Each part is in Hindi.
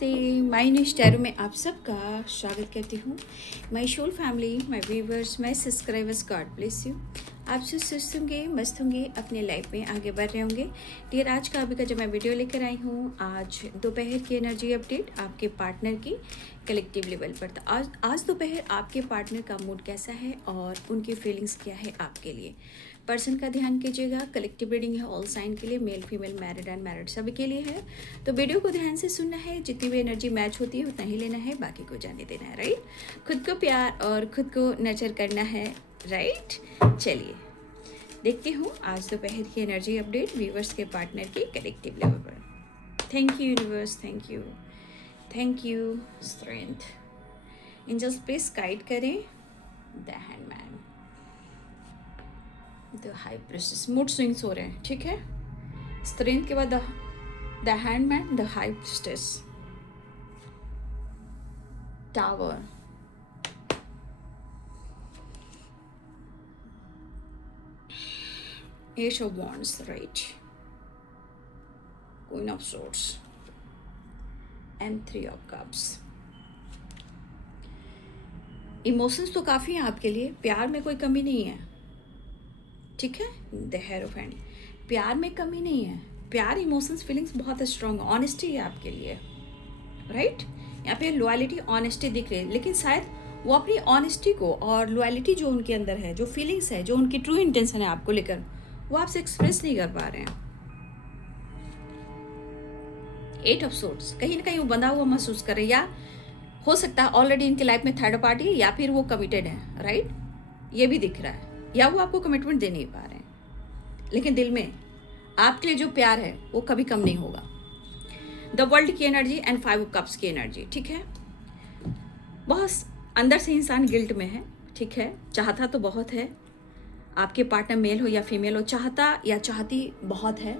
नमस्ते, माय न्यूज़ टैरो में आप सबका स्वागत करती हूँ। My soul family, my viewers, my subscribers, God bless you. आप सब सुस्त होंगे, मस्त होंगे, अपने लाइफ में आगे बढ़ रहे होंगे। डियर, आज का अभी का जो मैं वीडियो लेकर आई हूँ, आज दोपहर की एनर्जी अपडेट आपके पार्टनर की कलेक्टिव लेवल पर। तो आज दोपहर आपके पार्टनर का मूड कैसा है और उनकी फीलिंग्स क्या है आपके लिए। पर्सन का ध्यान कीजिएगा। कलेक्टिव रीडिंग है ऑल साइन के लिए, male female married and married सभी के लिए है। तो वीडियो को ध्यान से सुनना है, जितनी भी एनर्जी मैच होती है उतना ही लेना है, बाकी को जाने देना है। राइट, खुद को प्यार और खुद को नर्चर करना है। राइट, चलिए देखती हूँ आज दोपहर की एनर्जी अपडेट व्यूवर्स के पार्टनर की कलेक्टिव लेवल पर। Thank you universe, thank you strength. Angels please guide करें। The hanged man, the high priestess, mood swings हो रहे हैं, ठीक है। स्ट्रेंथ के बाद the hanged man, the high priestess, tower, ace of wands, right, queen of swords and three of cups. Emotions तो काफ़ी हैं आपके लिए, प्यार में कोई कमी नहीं है, ठीक है। द हेरोफेंट, प्यार में कमी नहीं है, प्यार, इमोशंस, फीलिंग्स बहुत स्ट्रॉन्ग, ऑनेस्टी है आपके लिए। राइट, यहाँ पे लॉयलिटी, ऑनेस्टी दिख रही है, लेकिन शायद वो अपनी ऑनेस्टी को और लॉयलिटी जो उनके अंदर है, जो फीलिंग्स है, जो उनकी ट्रू इंटेंशन है आपको लेकर, वो आपसे एक्सप्रेस नहीं कर पा रहे हैं। एट ऑफ सोर्ड्स, कहीं ना कहीं वो बंधा हुआ महसूस कर रहे हैं, या हो सकता है ऑलरेडी इनकी लाइफ में थर्ड पार्टी है, या फिर वो कमिटेड है। राइट, ये भी दिख रहा है, या वो आपको कमिटमेंट दे नहीं पा रहे हैं, लेकिन दिल में आपके लिए जो प्यार है वो कभी कम नहीं होगा। द वर्ल्ड की energy and five of cups की एनर्जी, ठीक है। बहुत अंदर से इंसान गिल्ट में है, ठीक है। चाहता तो बहुत है, आपके पार्टनर मेल हो या फीमेल हो, चाहता या चाहती बहुत है,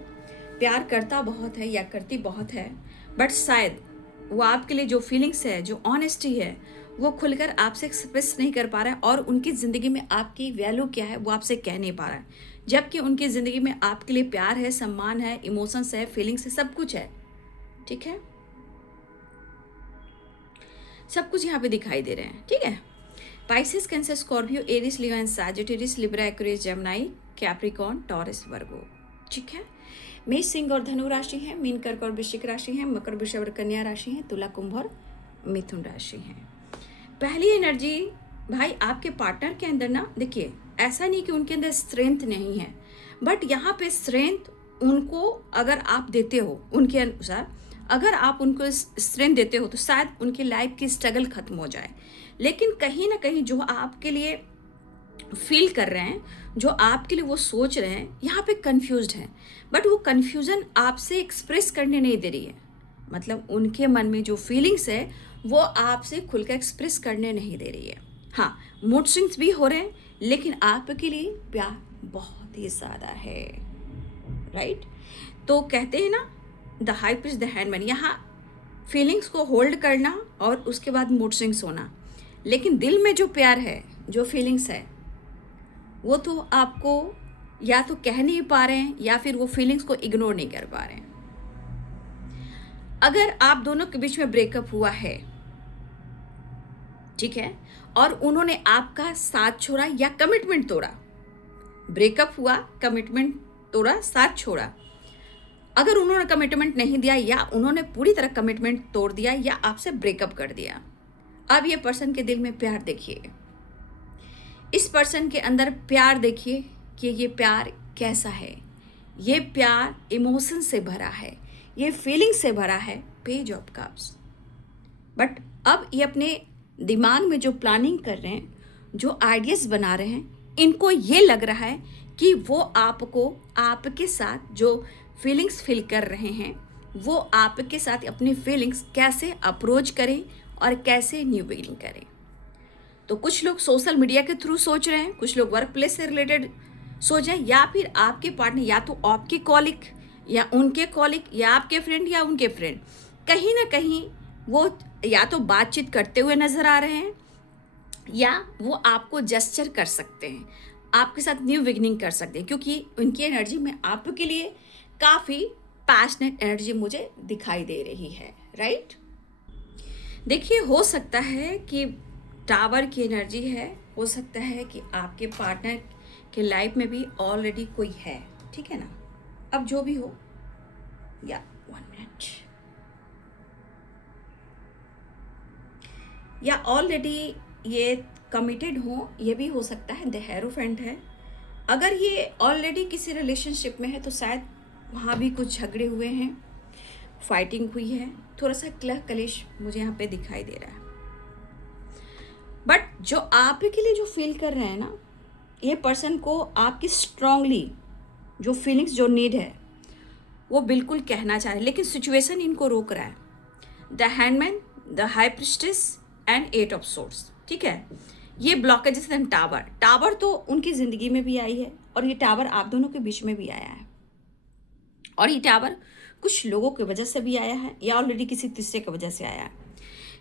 प्यार करता बहुत है या करती बहुत है, बट शायद वो आपके लिए जो फीलिंग्स है, जो ऑनेस्टी है, वो खुलकर आपसे एक्सप्रेस नहीं कर पा रहा है, और उनकी ज़िंदगी में आपकी वैल्यू क्या है वो आपसे कह नहीं पा रहा है, जबकि उनकी ज़िंदगी में आपके लिए प्यार है, सम्मान है, इमोशंस है, फीलिंग्स है, सब कुछ है, ठीक है। सब कुछ यहाँ पे दिखाई दे रहे हैं, ठीक है। Pisces, Cancer, Scorpio, Aries, Leo and Sagittarius, Libra, Aquarius, Gemini, Capricorn, Taurus, Virgo, ठीक है। मेष, सिंह और धनु राशि है, मीन, कर्क और वृश्चिक राशि है, मकर, वृषभ और कन्या राशि है, तुला, कुंभ और मिथुन राशि है। पहली एनर्जी भाई, आपके पार्टनर के अंदर ना, देखिए, ऐसा नहीं कि उनके अंदर स्ट्रेंथ नहीं है, बट यहाँ पे स्ट्रेंथ उनको अगर आप देते हो, उनके अनुसार अगर आप उनको स्ट्रेंथ देते हो, तो शायद उनकी लाइफ की स्ट्रगल खत्म हो जाए। लेकिन कहीं ना कहीं जो आपके लिए फील कर रहे हैं, जो आपके लिए वो सोच रहे हैं, यहाँ पे कंफ्यूज्ड हैं, बट वो कंफ्यूजन आपसे एक्सप्रेस करने नहीं दे रही है। मतलब उनके मन में जो फीलिंग्स है वो आपसे खुलकर एक्सप्रेस करने नहीं दे रही है। हाँ, मूड स्विंग्स भी हो रहे हैं, लेकिन आपके लिए प्यार बहुत ही ज़्यादा है। राइट, तो कहते हैं ना, the high priest, the handman, यहाँ फीलिंग्स को होल्ड करना और उसके बाद मूड स्विंग्स होना, लेकिन दिल में जो प्यार है, जो फीलिंग्स है, वो तो आपको या तो कह नहीं पा रहे हैं, या फिर वो फीलिंग्स को इग्नोर नहीं कर पा रहे हैं। अगर आप दोनों के बीच में ब्रेकअप हुआ है, ठीक है, और उन्होंने आपका साथ छोड़ा या कमिटमेंट तोड़ा, ब्रेकअप हुआ, कमिटमेंट तोड़ा, साथ छोड़ा, अगर उन्होंने कमिटमेंट नहीं दिया, या उन्होंने पूरी तरह कमिटमेंट तोड़ दिया, या आपसे ब्रेकअप कर दिया, अब ये पर्सन के दिल में प्यार देखिए, इस पर्सन के अंदर प्यार देखिए कि ये प्यार कैसा है। ये प्यार इमोशन से भरा है, ये फीलिंग से भरा है। पेज ऑफ कप्स, बट अब ये अपने दिमाग में जो प्लानिंग कर रहे हैं, जो आइडियाज बना रहे हैं, इनको ये लग रहा है कि वो आपको, आपके साथ जो फीलिंग्स फील कर रहे हैं, वो आपके साथ अपनी फीलिंग्स कैसे अप्रोच करें और कैसे न्यू बिगिनिंग करें। तो कुछ लोग सोशल मीडिया के थ्रू सोच रहे हैं, कुछ लोग वर्क प्लेस से रिलेटेड सोच रहे हैं, या फिर आपके पार्टनर या तो आपके कॉलिग या उनके कॉलिग, या आपके फ्रेंड या उनके फ्रेंड, कहीं ना कहीं वो या तो बातचीत करते हुए नजर आ रहे हैं, या वो आपको जेस्चर कर सकते हैं, आपके साथ न्यू बिगिनिंग कर सकते हैं, क्योंकि उनकी एनर्जी में आपके लिए काफ़ी पैशनेट एनर्जी मुझे दिखाई दे रही है। राइट, देखिए, हो सकता है कि टावर की एनर्जी है, हो सकता है कि आपके पार्टनर के लाइफ में भी ऑलरेडी कोई है, ठीक है ना। अब जो भी हो, या 1 मिनट, या ऑलरेडी ये कमिटेड हो, ये भी हो सकता है। द हेरोफेंट है। अगर ये ऑलरेडी किसी रिलेशनशिप में है तो शायद वहाँ भी कुछ झगड़े हुए हैं, फाइटिंग हुई है, थोड़ा सा कलह कलेश मुझे यहाँ पे दिखाई दे रहा है। बट जो आप के लिए जो फील कर रहे हैं ना, ये पर्सन को आपकी स्ट्रांगली जो फीलिंग्स, जो नीड है, वो बिल्कुल कहना चाह रहे हैं, लेकिन सिचुएशन इनको रोक रहा है। The hanged man, the high priestess and 8 of swords, ठीक है। ये ब्लॉकेजेस एंड टावर, टावर तो उनकी ज़िंदगी में भी आई है और ये टावर आप दोनों के बीच में भी आया है, और ये टावर कुछ लोगों की वजह से भी आया है या ऑलरेडी किसी तीसरे की वजह से आया है।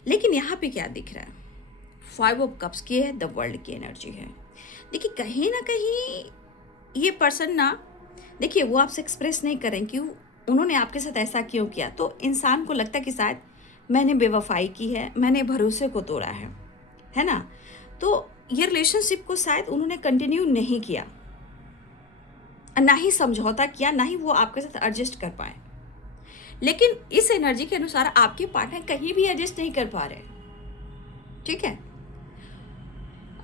लेकिन यहाँ पे क्या दिख रहा है, 5 ऑफ कप्स की है, द वर्ल्ड की एनर्जी है। देखिए, कहीं ना कहीं ये पर्सन ना, देखिए वो आपसे एक्सप्रेस नहीं करें कि उन्होंने आपके साथ ऐसा क्यों किया, तो इंसान को लगता है कि शायद मैंने बेवफाई की है, मैंने भरोसे को तोड़ा है ना। तो ये रिलेशनशिप को शायद उन्होंने कंटिन्यू नहीं किया, ना ही समझौता किया, ना ही वो आपके साथ एडजस्ट कर पाए। लेकिन इस एनर्जी के अनुसार आपके पार्टनर कहीं भी एडजस्ट नहीं कर पा रहे, ठीक है।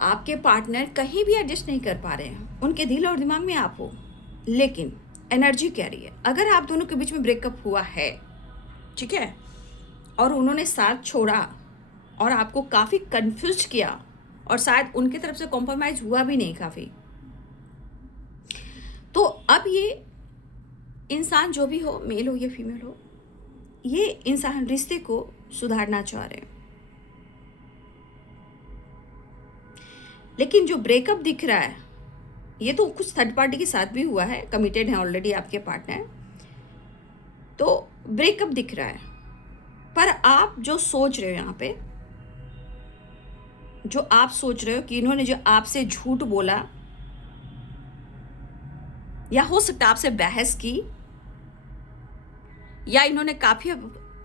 आपके पार्टनर कहीं भी एडजस्ट नहीं कर पा रहे हैं, उनके दिल और दिमाग में आप हो। लेकिन एनर्जी कह रही है, अगर आप दोनों के बीच में ब्रेकअप हुआ है, ठीक है, और उन्होंने साथ छोड़ा और आपको काफ़ी कंफ्यूज किया, और शायद उनकी तरफ से कॉम्प्रोमाइज हुआ भी नहीं काफ़ी, तो अब ये इंसान जो भी हो, मेल हो या फीमेल हो, ये इंसान रिश्ते को सुधारना चाह रहे हैं। लेकिन जो ब्रेकअप दिख रहा है, ये तो कुछ थर्ड पार्टी के साथ भी हुआ है, कमिटेड है ऑलरेडी आपके पार्टनर, तो ब्रेकअप दिख रहा है। पर आप जो सोच रहे हो यहाँ पे, जो आप सोच रहे हो कि इन्होंने जो आपसे झूठ बोला, या हो सकता है आपसे बहस की, या इन्होंने काफ़ी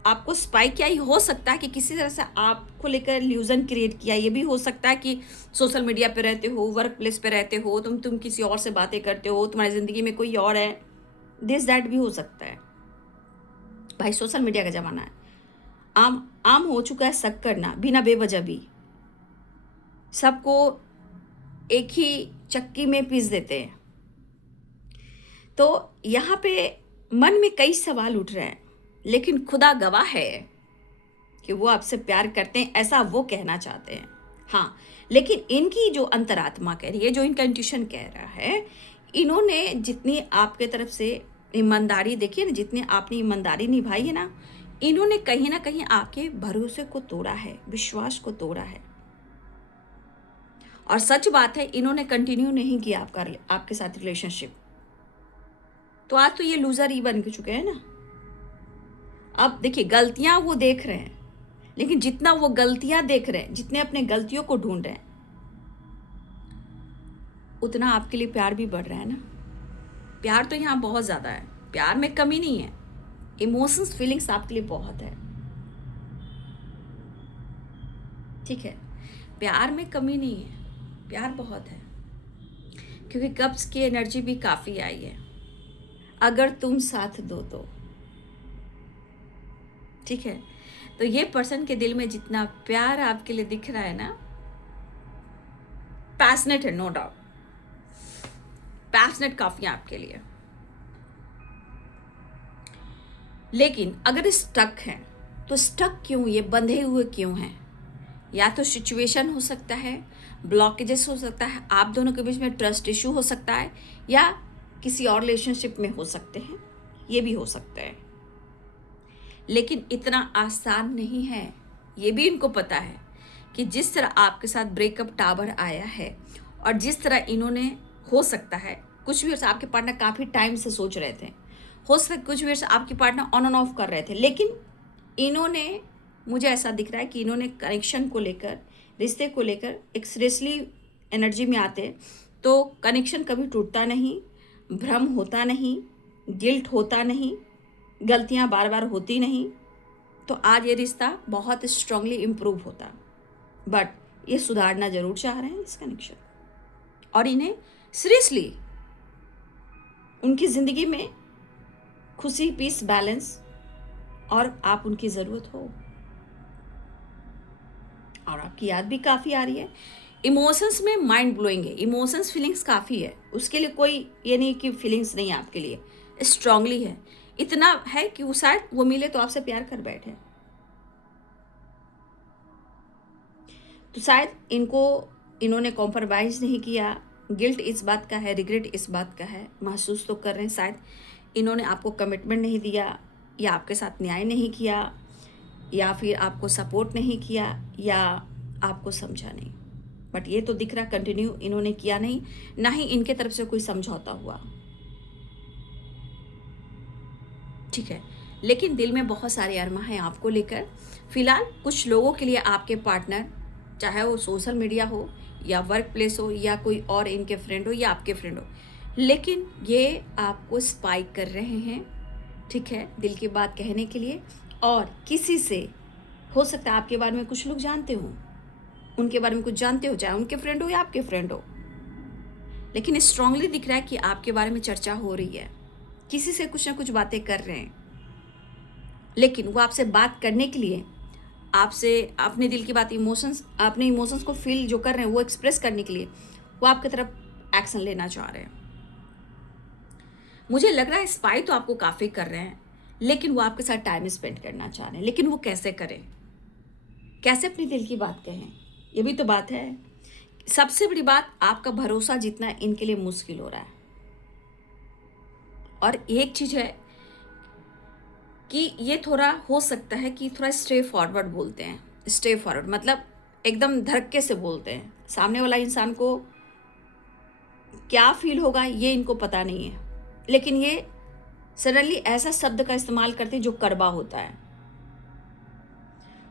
आपको स्पाई किया, ही हो सकता है कि किसी तरह से आपको लेकर इल्यूजन क्रिएट किया। ये भी हो सकता है कि सोशल मीडिया पे रहते हो, वर्क प्लेस पे रहते हो, तुम किसी और से बातें करते हो, तुम्हारी ज़िंदगी में कोई और है, दिस दैट भी हो सकता है। भाई, सोशल मीडिया का ज़माना है, आम हो चुका है शक करना बिना बेवजह भी। सबको एक ही चक्की में पीस देते हैं। तो यहाँ पे मन में कई सवाल उठ रहे हैं, लेकिन खुदा गवाह है कि वो आपसे प्यार करते हैं, ऐसा वो कहना चाहते हैं। हाँ, लेकिन इनकी जो अंतरात्मा कह रही है, जो इनका इंट्यूशन कह रहा है, इन्होंने जितनी आपके तरफ से ईमानदारी देखी है ना, जितनी आपने ईमानदारी निभाई है ना, इन्होंने कहीं ना कहीं आपके भरोसे को तोड़ा है, विश्वास को तोड़ा है। और सच बात है, इन्होंने कंटिन्यू नहीं किया आपके साथ रिलेशनशिप, तो आज तो ये लूजर ही बन के चुके हैं ना। अब देखिए, गलतियां वो देख रहे हैं, लेकिन जितना वो गलतियां देख रहे हैं, जितने अपने गलतियों को ढूंढ रहे हैं, उतना आपके लिए प्यार भी बढ़ रहा है ना। प्यार तो यहाँ बहुत ज़्यादा है, प्यार में कमी नहीं है, इमोशंस फीलिंग्स आपके लिए बहुत है, ठीक है। प्यार में कमी नहीं है, प्यार बहुत है, क्योंकि कब्ज की एनर्जी भी काफ़ी आई है, अगर तुम साथ दो तो, ठीक है। तो ये पर्सन के दिल में जितना प्यार आपके लिए दिख रहा है ना, पैशनेट है, नो डाउट, पैशनेट काफ़ी है आपके लिए। लेकिन अगर स्टक हैं, तो स्टक क्यों, ये बंधे हुए क्यों हैं? या तो सिचुएशन हो सकता है, ब्लॉकेजेस हो सकता है, आप दोनों के बीच में ट्रस्ट इशू हो सकता है, या किसी और रिलेशनशिप में हो सकते हैं, ये भी हो सकता है। लेकिन इतना आसान नहीं है, ये भी इनको पता है कि जिस तरह आपके साथ ब्रेकअप टावर आया है, और जिस तरह इन्होंने, हो सकता है कुछ भी आपके पार्टनर काफ़ी टाइम से सोच रहे थे, हो सकता है कुछ भी आपके पार्टनर ऑन एंड ऑफ कर रहे थे, लेकिन इन्होंने, मुझे ऐसा दिख रहा है कि इन्होंने कनेक्शन को लेकर, रिश्ते को लेकर एक सीरियसली एनर्जी में आते हैं, तो कनेक्शन कभी टूटता नहीं, भ्रम होता नहीं, गिल्ट होता नहीं, गलतियां बार बार होती नहीं, तो आज ये रिश्ता बहुत स्ट्रांगली इम्प्रूव होता, बट ये सुधारना जरूर चाह रहे हैं इस कनेक्शन, और इन्हें सीरियसली उनकी ज़िंदगी में खुशी, पीस, बैलेंस और आप उनकी ज़रूरत हो, और आपकी याद भी काफ़ी आ रही है। इमोशंस में माइंड ब्लोइंग है, इमोशंस फीलिंग्स काफ़ी है, उसके लिए कोई ये नहीं कि फीलिंग्स नहीं है आपके लिए, स्ट्रांगली है। इतना है कि वो शायद वो मिले तो आपसे प्यार कर बैठे, तो शायद इन्होंने कॉम्प्रोमाइज़ नहीं किया। गिल्ट इस बात का है, रिग्रेट इस बात का है, महसूस तो कर रहे हैं शायद इन्होंने आपको कमिटमेंट नहीं दिया, या आपके साथ न्याय नहीं किया, या फिर आपको सपोर्ट नहीं किया, या आपको समझा नहीं। बट ये तो दिख रहा कंटिन्यू इन्होंने किया नहीं, ना ही इनके तरफ से कोई समझौता हुआ, ठीक है। लेकिन दिल में बहुत सारे अरमा हैं आपको लेकर। फिलहाल कुछ लोगों के लिए आपके पार्टनर, चाहे वो सोशल मीडिया हो या वर्क प्लेस हो या कोई और इनके फ्रेंड हो या आपके फ्रेंड हो, लेकिन ये आपको स्पाइक कर रहे हैं, ठीक है, दिल की बात कहने के लिए। और किसी से हो सकता है आपके बारे में कुछ लोग जानते हो, उनके बारे में कुछ जानते हो, चाहे उनके फ्रेंड हो या आपके फ्रेंड हो, लेकिन स्ट्रांगली दिख रहा है कि आपके बारे में चर्चा हो रही है, किसी से कुछ ना कुछ बातें कर रहे हैं, लेकिन वो आपसे बात करने के लिए, आपसे अपने दिल की बात, अपने इमोशंस को फील जो कर रहे हैं वो एक्सप्रेस करने के लिए वो आपकी तरफ एक्शन लेना चाह रहे हैं। मुझे लग रहा है स्पाई तो आपको काफ़ी कर रहे हैं, लेकिन वो आपके साथ टाइम स्पेंड करना चाह रहे हैं, लेकिन वो कैसे करें, कैसे अपने दिल की बात कहें, ये भी तो बात है। सबसे बड़ी बात, आपका भरोसा जीतना इनके लिए मुश्किल हो रहा है। और एक चीज़ है कि ये थोड़ा हो सकता है कि थोड़ा स्ट्रे फॉरवर्ड बोलते हैं। स्ट्रे फॉरवर्ड मतलब एकदम धड़के से बोलते हैं, सामने वाला इंसान को क्या फील होगा ये इनको पता नहीं है, लेकिन ये सडनली ऐसा शब्द का इस्तेमाल करते हैं जो कड़वा होता है।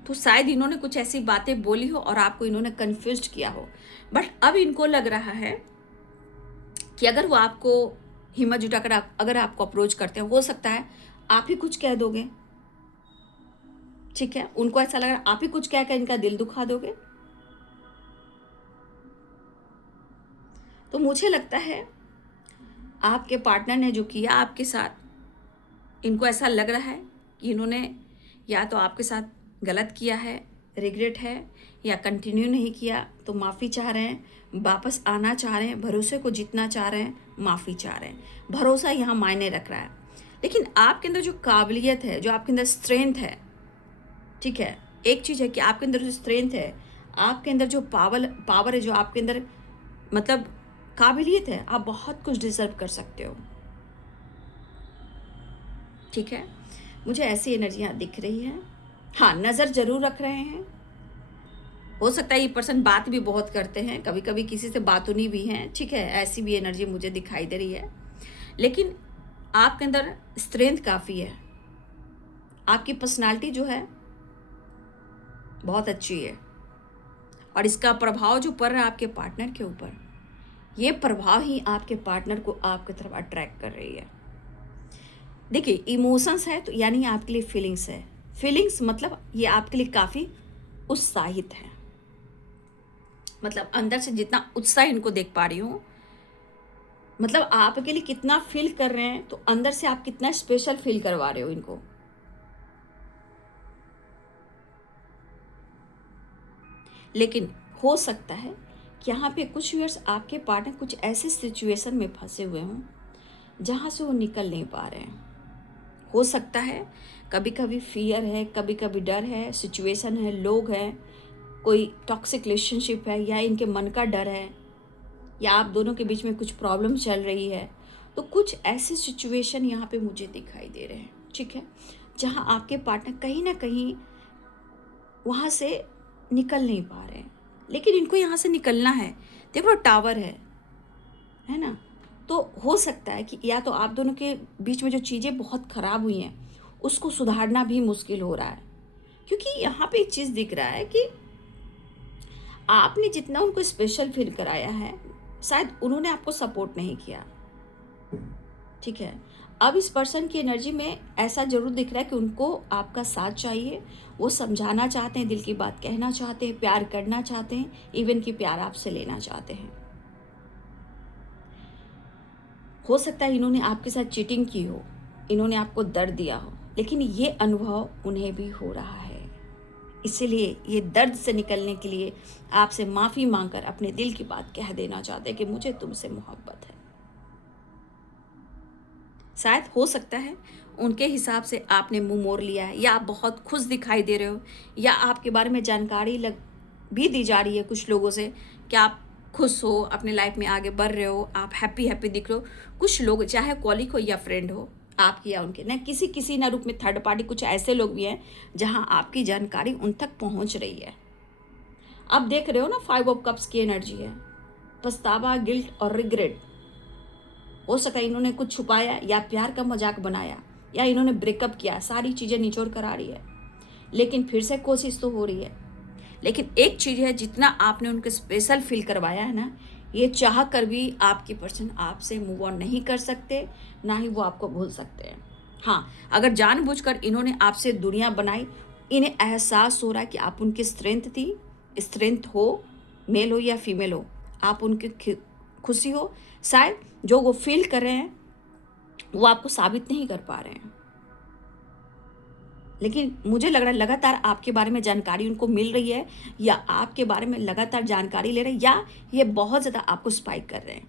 तो शायद इन्होंने कुछ ऐसी बातें बोली हो और आपको इन्होंने कन्फ्यूज किया हो, बट अब इनको लग रहा है कि अगर वो आपको हिम्मत जुटाकर अगर आपको अप्रोच करते हैं, हो सकता है आप ही कुछ कह दोगे, ठीक है। उनको ऐसा लग रहा है आप ही कुछ कहकर इनका दिल दुखा दोगे। तो मुझे लगता है आपके पार्टनर ने जो किया आपके साथ, इनको ऐसा लग रहा है कि इन्होंने या तो आपके साथ गलत किया है, रिग्रेट है, या कंटिन्यू नहीं किया तो माफ़ी चाह रहे हैं, वापस आना चाह रहे हैं, भरोसे को जीतना चाह रहे हैं, माफ़ी चाह रहे हैं। भरोसा यहाँ मायने रख रहा है, लेकिन आपके अंदर जो काबिलियत है, जो आपके अंदर स्ट्रेंथ है, ठीक है, एक चीज़ है कि आपके अंदर जो स्ट्रेंथ है, आपके अंदर जो पावर है, जो आपके अंदर मतलब काबिलियत है, आप बहुत कुछ डिजर्व कर सकते हो, ठीक है। मुझे ऐसी एनर्जियाँ दिख रही हैं। हाँ, नज़र ज़रूर रख रहे हैं। हो सकता है ये पर्सन बात भी बहुत करते हैं, कभी कभी किसी से बातूनी भी हैं, ठीक है, ऐसी भी एनर्जी मुझे दिखाई दे रही है। लेकिन आपके अंदर स्ट्रेंथ काफ़ी है, आपकी पर्सनालिटी जो है बहुत अच्छी है, और इसका प्रभाव जो पड़ रहा है आपके पार्टनर के ऊपर, ये प्रभाव ही आपके पार्टनर को आपकी तरफ अट्रैक्ट कर रही है। देखिए, इमोशंस है तो यानी आपके लिए फीलिंग्स है, फीलिंग्स मतलब ये आपके लिए काफ़ी उत्साहित है, मतलब अंदर से जितना उत्साह इनको देख पा रही हूँ, मतलब आपके लिए कितना फील कर रहे हैं, तो अंदर से आप कितना स्पेशल फील करवा रहे हो इनको। लेकिन हो सकता है कि यहाँ पे कुछ व्यूअर्स आपके पार्टनर कुछ ऐसे सिचुएशन में फंसे हुए हों जहाँ से वो निकल नहीं पा रहे हैं। हो सकता है कभी कभी फियर है, कभी कभी डर है, सिचुएशन है, लोग हैं, कोई टॉक्सिक रिलेशनशिप है, या इनके मन का डर है, या आप दोनों के बीच में कुछ प्रॉब्लम चल रही है। तो कुछ ऐसे सिचुएशन यहाँ पे मुझे दिखाई दे रहे हैं, ठीक है, जहाँ आपके पार्टनर कहीं ना कहीं वहाँ से निकल नहीं पा रहे हैं, लेकिन इनको यहाँ से निकलना है। देखो टावर है ना, तो हो सकता है कि या तो आप दोनों के बीच में जो चीज़ें बहुत ख़राब हुई हैं उसको सुधारना भी मुश्किल हो रहा है, क्योंकि यहाँ पे एक चीज़ दिख रहा है कि आपने जितना उनको स्पेशल फील कराया है, शायद उन्होंने आपको सपोर्ट नहीं किया, ठीक है। अब इस पर्सन की एनर्जी में ऐसा जरूर दिख रहा है कि उनको आपका साथ चाहिए, वो समझाना चाहते हैं, दिल की बात कहना चाहते हैं, प्यार करना चाहते हैं, इवन कि प्यार आपसे लेना चाहते हैं। हो सकता है इन्होंने आपके साथ चीटिंग की हो, इन्होंने आपको दर्द दिया हो, लेकिन ये अनुभव उन्हें भी हो रहा है। इसीलिए ये दर्द से निकलने के लिए आपसे माफ़ी मांगकर अपने दिल की बात कह देना चाहते हैं कि मुझे तुमसे मोहब्बत है। शायद हो सकता है उनके हिसाब से आपने मुंह मोड़ लिया है, या आप बहुत खुश दिखाई दे रहे हो, या आपके बारे में जानकारी भी दी जा रही है कुछ लोगों से कि आप खुश हो, अपने लाइफ में आगे बढ़ रहे हो, आप हैप्पी हैप्पी दिख रहे हो। कुछ लोग, चाहे कॉलीग हो या फ्रेंड हो, आपकी या उनके, न किसी ना रूप में थर्ड पार्टी, कुछ ऐसे लोग भी हैं जहां आपकी जानकारी उन तक पहुंच रही है। अब देख रहे हो ना, 5 ऑफ कप्स की एनर्जी है, पछतावा, गिल्ट और रिग्रेट। हो सकता है इन्होंने कुछ छुपाया, या प्यार का मजाक बनाया, या इन्होंने ब्रेकअप किया, सारी चीज़ें निचोड़ कर आ रही है। लेकिन फिर से कोशिश तो हो रही है। लेकिन एक चीज़ है, जितना आपने उनको स्पेशल फील करवाया है ना, ये चाह कर भी आपकी पर्सन आपसे मूव ऑन नहीं कर सकते, ना ही वो आपको भूल सकते हैं। हाँ, अगर जानबूझकर इन्होंने आपसे दूरियां बनाई, इन्हें एहसास हो रहा है कि आप उनकी स्ट्रेंथ हो, मेल हो या फीमेल हो, आप उनकी खुशी हो। शायद जो वो फील कर रहे हैं वो आपको साबित नहीं कर पा रहे हैं, लेकिन मुझे लग रहा है लगातार आपके बारे में जानकारी उनको मिल रही है, या आपके बारे में लगातार जानकारी ले रहे हैं, या ये बहुत ज़्यादा आपको स्पाइक कर रहे हैं।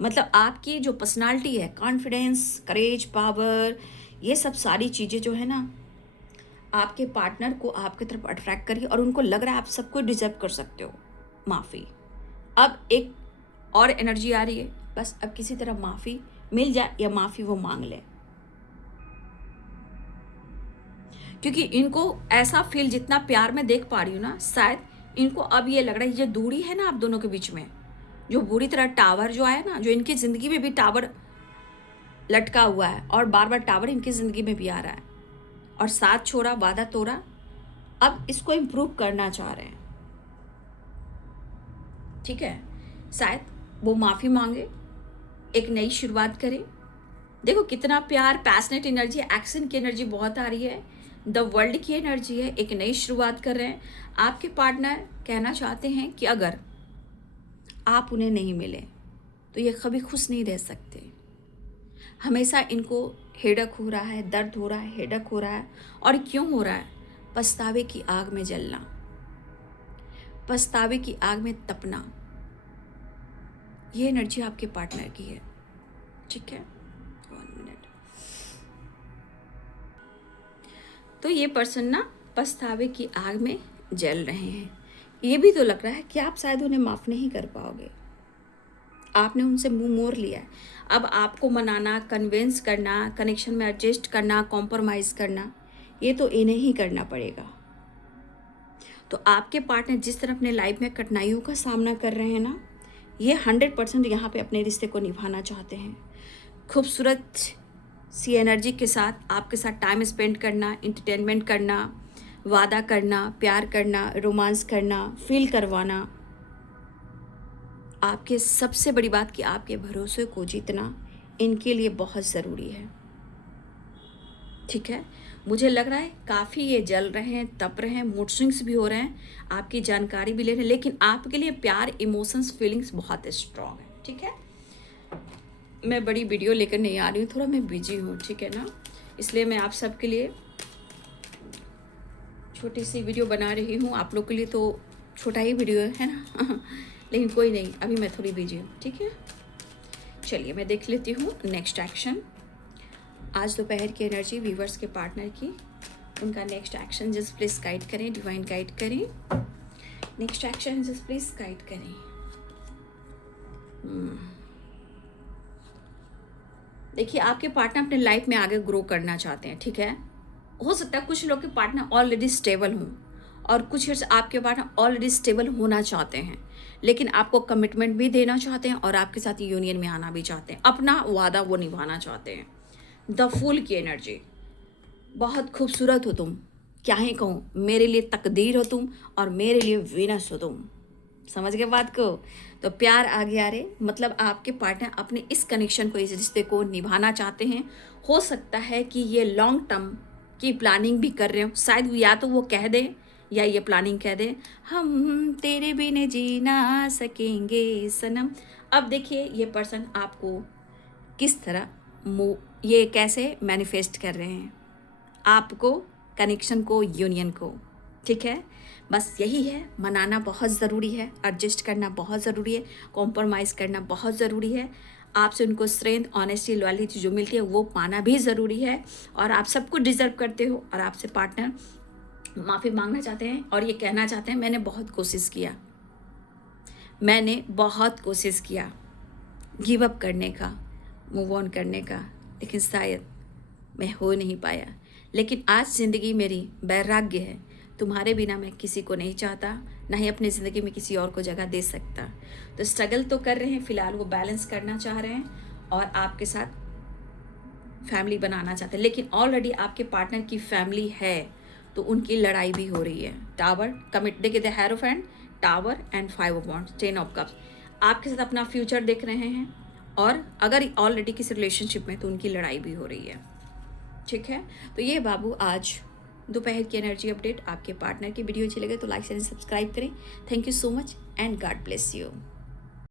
मतलब आपकी जो पर्सनालिटी है, कॉन्फिडेंस, करेज, पावर, ये सब सारी चीज़ें जो है ना, आपके पार्टनर को आपकी तरफ अट्रैक्ट करिए, और उनको लग रहा है आप सब कुछ डिजर्व कर सकते हो। माफ़ी, अब एक और एनर्जी आ रही है, बस अब किसी तरह माफ़ी मिल जाए, या माफ़ी वो मांग ले, क्योंकि इनको ऐसा फील, जितना प्यार में देख पा रही हूँ ना, शायद इनको अब ये लग रहा है, ये दूरी है ना आप दोनों के बीच में, जो बुरी तरह टावर जो आया ना, जो इनकी ज़िंदगी में भी टावर लटका हुआ है, और बार बार टावर इनकी ज़िंदगी में भी आ रहा है, और साथ छोड़ा, वादा तोड़ा, अब इसको इम्प्रूव करना चाह रहे हैं। ठीक है, शायद वो माफ़ी मांगे, एक नई शुरुआत करें। देखो कितना प्यार, पैशनेट एनर्जी, एक्शन की एनर्जी बहुत आ रही है, द वर्ल्ड की एनर्जी है, एक नई शुरुआत कर रहे हैं। आपके पार्टनर कहना चाहते हैं कि अगर आप उन्हें नहीं मिले तो ये कभी खुश नहीं रह सकते। हमेशा इनको हेडक हो रहा है, दर्द हो रहा है, हेडक हो रहा है, और क्यों हो रहा है? पछतावे की आग में जलना, पछतावे की आग में तपना, ये एनर्जी आपके पार्टनर की है। ठीक है, 1 मिनट। तो ये पर्सन ना पछतावे की आग में जल रहे हैं। ये भी तो लग रहा है कि आप शायद उन्हें माफ़ नहीं कर पाओगे, आपने उनसे मुंह मोड़ लिया है। अब आपको मनाना, कन्विंस करना, कनेक्शन में एडजस्ट करना, कॉम्प्रोमाइज़ करना, ये तो इन्हें ही करना पड़ेगा। तो आपके पार्टनर जिस तरह अपने लाइफ में कठिनाइयों का सामना कर रहे हैं ना, ये 100% यहाँ पे अपने रिश्ते को निभाना चाहते हैं। खूबसूरत सी एनर्जी के साथ आपके साथ टाइम स्पेंड करना, इंटरटेनमेंट करना, वादा करना, प्यार करना, रोमांस करना, फील करवाना। आपके सबसे बड़ी बात कि आपके भरोसे को जीतना इनके लिए बहुत ज़रूरी है। ठीक है, मुझे लग रहा है काफ़ी ये जल रहे हैं, तप रहे हैं, मूड स्विंग्स भी हो रहे हैं, आपकी जानकारी भी ले रहे हैं, लेकिन आपके लिए प्यार, इमोशंस, फीलिंग्स बहुत स्ट्रॉन्ग है। ठीक है, मैं बड़ी वीडियो लेकर नहीं आ रही हूँ, थोड़ा मैं बिजी हूँ, ठीक है ना, इसलिए मैं आप सबके लिए छोटी सी वीडियो बना रही हूँ। आप लोग के लिए तो छोटा ही वीडियो है ना लेकिन कोई नहीं, अभी मैं थोड़ी बिजी हूँ। ठीक है, चलिए मैं देख लेती हूँ नेक्स्ट एक्शन। आज दोपहर की एनर्जी व्यूवर्स के पार्टनर की, उनका next action just please guide करें, डिवाइन गाइड करें। Next action just please guide करें। देखिए आपके पार्टनर अपने लाइफ में आगे ग्रो करना चाहते हैं। ठीक है, हो सकता है कुछ लोग के पार्टनर ऑलरेडी स्टेबल हों, और कुछ आपके पार्टनर ऑलरेडी स्टेबल होना चाहते हैं, लेकिन आपको कमिटमेंट भी देना चाहते हैं, और आपके साथ यूनियन में आना भी चाहते हैं, अपना वादा वो निभाना चाहते हैं। द फूल की एनर्जी, बहुत खूबसूरत हो तुम, क्या ही कहूँ, मेरे लिए तकदीर हो तुम, और मेरे लिए वीनस हो तुम। समझ गए बात को? तो प्यार आ गया रे, मतलब आपके पार्टनर अपने इस कनेक्शन को, इस रिश्ते को निभाना चाहते हैं। हो सकता है कि ये लॉन्ग टर्म की प्लानिंग भी कर रहे हो, शायद या तो वो कह दें या ये प्लानिंग कह दें, हम तेरे बिना जी ना सकेंगे सनम। अब देखिए ये पर्सन आपको किस तरह ये कैसे मैनिफेस्ट कर रहे हैं आपको, कनेक्शन को, यूनियन को। ठीक है, बस यही है, मनाना बहुत ज़रूरी है, एडजस्ट करना बहुत ज़रूरी है, कॉम्प्रोमाइज़ करना बहुत ज़रूरी है। आपसे उनको स्ट्रेंथ, ऑनेस्टी, लॉयल्टी जो मिलती है वो पाना भी ज़रूरी है। और आप सब कुछ डिज़र्व करते हो, और आपसे पार्टनर माफ़ी मांगना चाहते हैं और ये कहना चाहते हैं मैंने बहुत कोशिश किया, मैंने बहुत कोशिश किया गिव अप करने का, मूव ऑन करने का, लेकिन शायद मैं हो नहीं पाया। लेकिन आज ज़िंदगी मेरी वैराग्य है, तुम्हारे बिना मैं किसी को नहीं चाहता, ना ही अपनी ज़िंदगी में किसी और को जगह दे सकता। तो स्ट्रगल तो कर रहे हैं, फ़िलहाल वो बैलेंस करना चाह रहे हैं और आपके साथ फैमिली बनाना चाहते हैं, लेकिन ऑलरेडी आपके पार्टनर की फैमिली है, तो उनकी लड़ाई भी हो रही है। टावर कमिट, देखिए the hierophant, tower and 5 of wands, 10 of cups, आपके साथ अपना फ्यूचर देख रहे हैं। और अगर ऑलरेडी किसी रिलेशनशिप में, तो उनकी लड़ाई भी हो रही है। ठीक है, तो ये बाबू आज दोपहर की एनर्जी अपडेट आपके पार्टनर की। वीडियो अच्छी लगे तो लाइक शेयर सब्सक्राइब करें। Thank you so much and God bless you.